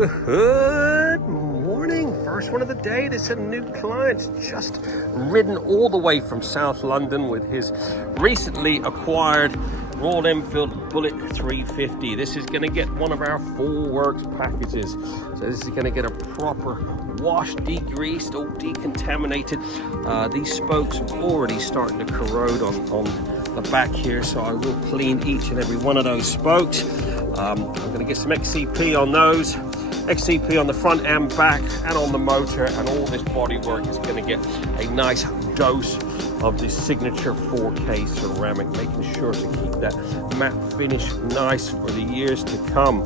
Good morning, first one of the day. This is a new client, just ridden all the way from South London with his recently acquired Royal Enfield Bullet 350. This is going to get one of our full works packages. So this is going to get a proper wash, degreased, all decontaminated. These spokes are already starting to corrode on the back here, so I will clean each and every one of those spokes. I'm going to get some XCP on those. XCP on the front and back and on the motor, and all this bodywork is going to get a nice dose of the signature 4K ceramic, making sure to keep that matte finish nice for the years to come.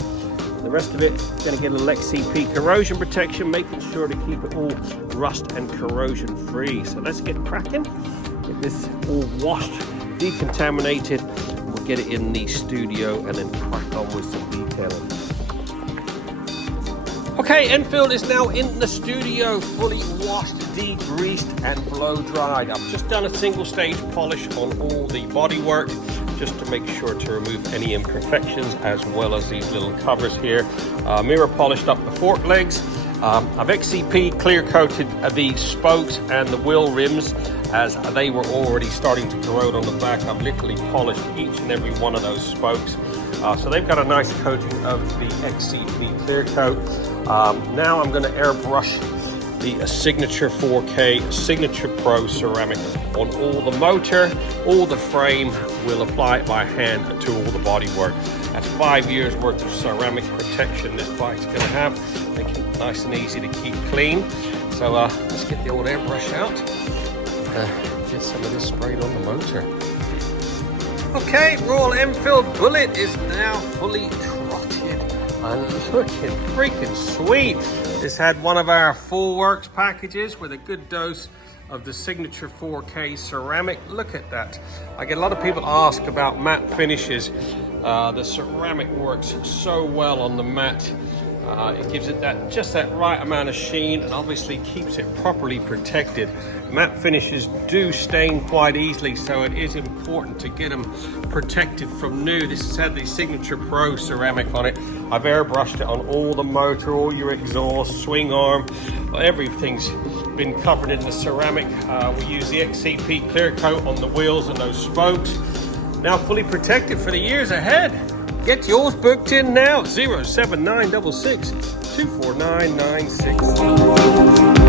The rest of it is going to get a little XCP corrosion protection, making sure to keep it all rust and corrosion free. So let's get cracking, get this all washed, decontaminated. We'll get it in the studio and then crack on with some detailing. Okay, Enfield is now in the studio, fully washed, degreased and blow dried. I've just done a single stage polish on all the bodywork, just to make sure to remove any imperfections, as well as these little covers here. Mirror polished up the fork legs. I've XCP clear coated the spokes and the wheel rims, as they were already starting to corrode on the back. I've literally polished each and every one of those spokes. So they've got a nice coating of the XCP clear coat. Now I'm going to airbrush the Signature 4K Signature Pro ceramic on all the motor, all the frame. We'll apply it by hand to all the bodywork. That's 5 years worth of ceramic protection this bike's going to have. Make it nice and easy to keep clean. So let's get the old airbrush out. Get some of this sprayed on the motor. Okay, Royal Enfield Bullet is now fully trotted and looking freaking sweet. This had one of our full works packages with a good dose of the Signature 4K ceramic. Look at that. I get a lot of people ask about matte finishes. The ceramic works so well on the matte. It gives it just that right amount of sheen, and obviously keeps it properly protected. Matte finishes do stain quite easily, so it is important to get them protected from new. This has had the Signature Pro ceramic on it. I've airbrushed it on all the motor, all your exhaust, swing arm. Everything's been covered in the ceramic. We use the XCP clear coat on the wheels and those spokes. Now fully protected for the years ahead. Get yours booked in now, 07966 24996.